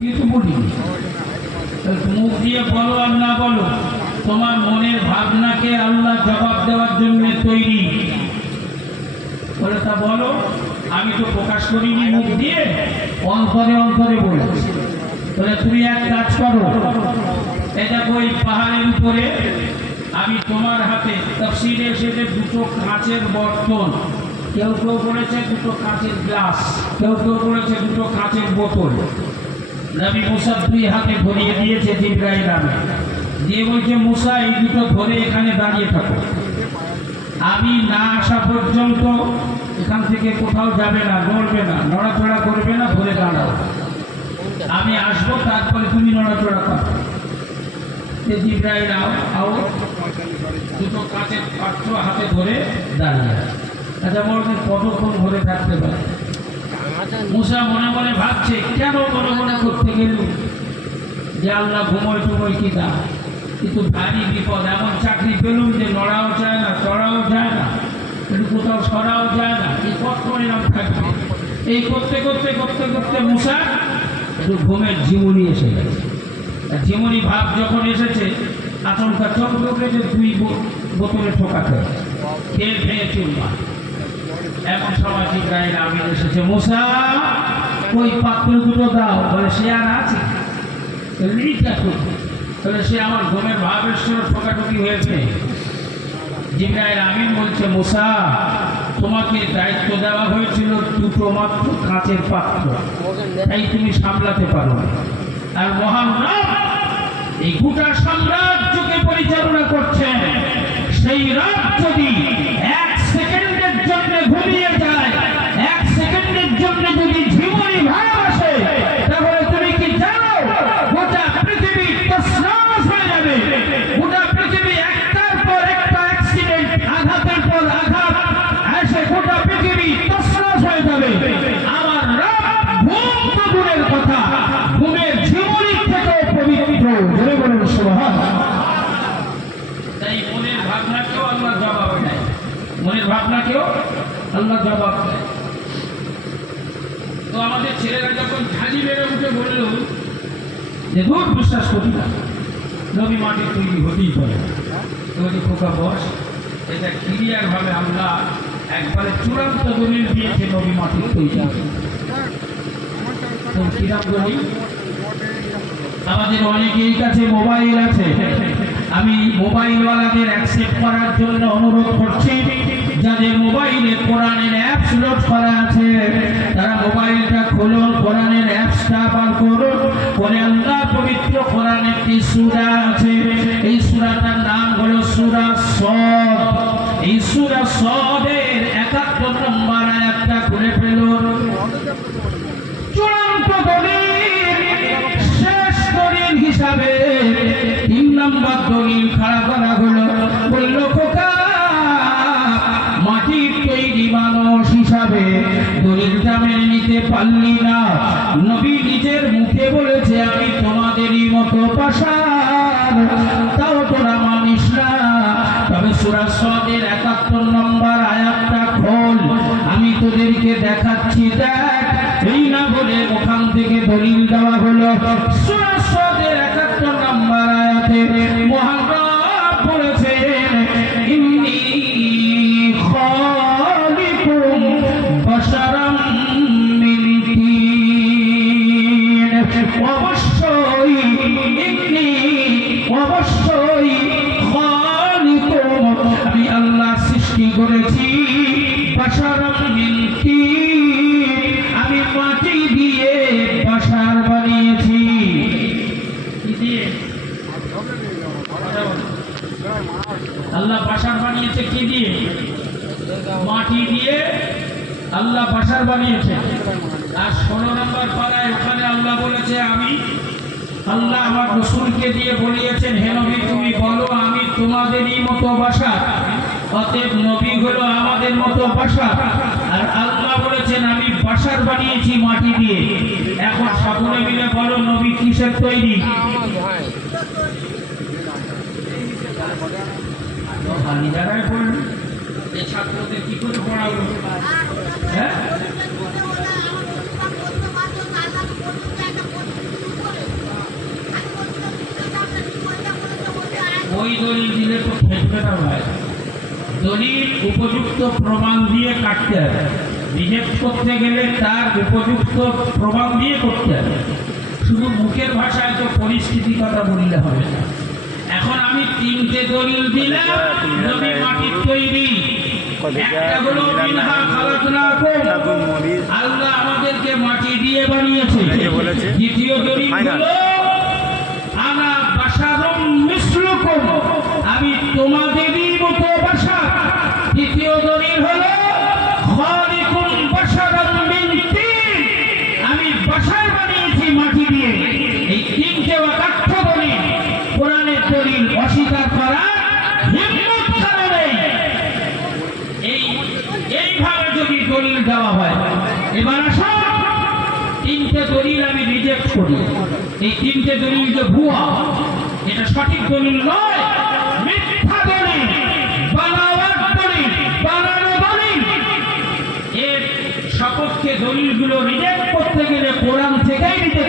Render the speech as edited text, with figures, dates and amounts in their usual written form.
কিছু বলি মুখ দিয়ে বলো আর না বলো, তোমার মনের ভাবনাকে আল্লাহ জবাব দেওয়ার জন্য তৈরি। বলে তা বলো, আমি তো প্রকাশ করিনি মুখ দিয়ে, অন্তরে অন্তরে বলেছি। বলে তুমি এক কাজ করো, এটা ওই পাহাড়ের উপরে আমি তোমার হাতে তাফসীরে এসেছে দুটো কাঁচের বর্তন, কেউ কেউ বলেছে দুটো কাঁচের গ্লাস, কেউ কেউ বলেছে দুটো কাঁচের বোতল। নবী মুসা দুই হাতে ধরিয়ে দিয়েছে জিবরাইল আমিন, দিয়ে বলছে মুসা এই দুটো ধরে এখানে দাঁড়িয়ে থাকো, আমি না আসা পর্যন্ত এখান থেকে কোথাও যাবে না, নড়বে না, নড়াচড়া করবে না, ধরে দাঁড়াও। আমি আসবো তারপরে তুমি নড়াচড়া করো। জিবরাইল আও দুটো কাঁচের পাত্র হাতে ধরে দাঁড়িয়ে। আচ্ছা বলতে কতক্ষণ ধরে থাকতে পারে? মুসা মনে মনে ভাবছে, কেন মনে মনে করতে গেল যে আল্লাহ ঘুমোয় টুমোয় কি না, কিন্তু ভারী বিপদ। এমন চাকরি পেলুম যে নড়াও যায় না, চড়াও যায় না, একটু কোথাও সরাও যায় না, এই কত পরিণাম থাকবে। এই করতে করতে করতে করতে মুসা একটু ঘুমের ঝিমুনি এসে গেছে। ঝিমুনি ভাব যখন এসেছে, আচমকা চোখ ঢুকেছে, দুই বোতলে ঠোকাতে খেয়ে খেয়ে চুলবা। এমন সময় জিবরাইল আমিন এসেছে, মুসা ওই পাত্র দুটো দাও। বলে সে আর আছে? তাহলে সে আমার ঘুমের ভাবেশ্বর ঠোকাঠুকি হয়েছে। জিবরাইল আমিন বলছে, মুসা তোমাকে দায়িত্ব দেওয়া হয়েছিল দুটো মাত্র কাঁচের পাত্র, তাই তুমি সামলাতে পারো না। আর মহান রব এই গোটা সাম্রাজ্যকে পরিচালনা করছেন, সেই রব যদি এক সেকেন্ডের জন্য ঘুমিয়ে যায়, এক সেকেন্ডের জন্য যদি ঝিমুনি ভাব আসে, তাহলে তুমি কি জানো গোটা পৃথিবী তছনছ হয়ে যাবে। গোটা পৃথিবী একটার পর একটা অ্যাক্সিডেন্ট, আঘাতের পর আঘাত এসে গোটা পৃথিবী তছনছ হয়ে যাবে। আমার রব ঘুম তো দূরের কথা, ঘুমের ঝিমুনি থেকেও পবিত্র। জোরে বলুন সুবহানাল্লাহ। তাই মনের ভাবনাকেও আল্লাহ জবাব দেয়, মনের ভাবনাকেও আল্লাহ জবাব দেয়। তো আমাদের ছেলেরা যখন ঝাঁঝি বেড়ে উঠে বলল যে দূর বিশ্বাস করি না, নবী মাটির তৈরি হতেই পারে, তৈরি খোকা বস, এটা ক্লিয়ার ভাবে আল্লাহ একবারে চূড়ান্ত দলিল দিয়েছে নবী মাটির তৈরি। কিরাম দলিল? আমাদের অনেকের কাছে মোবাইল আছে, আমি মোবাইলওয়ালাদের অ্যাকসেপ্ট করার জন্য অনুরোধ করছি, যাদের মোবাইলে কোরআনের অ্যাপস লোড করা আছে তারা মোবাইলটা খুলুন, কোরআনের অ্যাপসটা বার করুন, পরে আল্লাহ পবিত্র কোরআন একটি সূরা আছে, এই সূরাটার নাম হলো সূরা সদ। এই সূরা সদের ৭১ নম্বর আয়াতটা খুলে ফেলুন। চূড়ান্ত দলিল, শেষ দলিল হিসাবে ৩ নম্বর দলিল খাড়া করা হলো। বলল খোকা, মাটির তৈরি মানুষ হিসাবে দলিলটা মেনে নিতে পারলি না। নবী নিজের মুখে বলেছে আমি তোমাদেরই মতো পাষাণ, তাও তোরা মানিস না। তবে সূরা সদের ৭১ নম্বর আয়াতটা খোল, আমি তোদেরকে দেখাচ্ছি, দেখ। এই না বলে ওখান থেকে দলিল দেওয়া হলো। সূরা সদের ৭১ নম্বর আয়াতে মহান রব বলেছেন, ইন্নী খালিকুম বাশারাম মিন তিন। অবশ্যই ইন্নী, অবশ্যই খালিকুম, আমি আল্লাহ সৃষ্টি করেছি বাশারাম মিন তিন, আমি মাটি দিয়ে বাশার বানিয়েছি। কি দিয়ে? আল্লাহ বাশার বানিয়েছে কি দিয়ে? মাটি দিয়ে আল্লাহ বাশার বানিয়েছে। আর ১৬ নম্বর পারায় ওখানে আল্লাহ বলেছে, আমি আল্লাহ আমার রাসূলকে দিয়ে বলিয়েছেন, হে নবী তুমি বলো আমি তোমাদেরই মতো বাশার। অতএব নবী হলো আমাদের মতো বাশার, আর আল্লাহ বলেছেন আমি বাশার বানিয়েছি মাটি দিয়ে। এখন সকলে মিলে বলো নবী কিসের তৈরি? যারাই বলল এই ছাত্রদের কি করে পড়াবো? হ্যাঁ ওই দলিল দিলে তো খেলবে না ভাই। দলিল উপযুক্ত প্রমাণ দিয়ে কাটতে হবে। রিজেক্ট করতে গেলে তার উপযুক্ত প্রমাণ দিয়ে করতে হবে। শুধু মুখের ভাষায় তো পরিস্থিতি কথা বললে হবে না। এখন আমি তিনটে দলিল দিলাম, নবী মাটির তৈরি। একটা হলো মিনহা খালাকনাকুম, আল্লাহ আমাদেরকে মাটি দিয়ে বানিয়েছে। দ্বিতীয় দলিল হলো আনা বাশারুম মিসলুকুম, আমি তোমাদেরই মতো বাশার। তৃতীয় দলিল হলো খালিকুল বাশারান মিন তিন, আমি বাশার বানিয়েছি মাটি দিয়ে। এই তিনটে অকাঠ্য দলিল, কোরআনের দলিল অস্বীকার করা হিম্মত কারো নেই। এইভাবে যদি দলিল দেওয়া হয়, এবার আসো তিনটে দলিল আমি রিজেক্ট করি। এই তিনটে দলিল যে ভুয়া, এটা সঠিক দলিল নয়, মিথ্যা দলিল, বানাওয়ার দলিল, বানানো দলিল। এর সপক্ষে দলিলগুলো রিজেক্ট করতে গেলে কোরআন থেকেই রিজেক্ট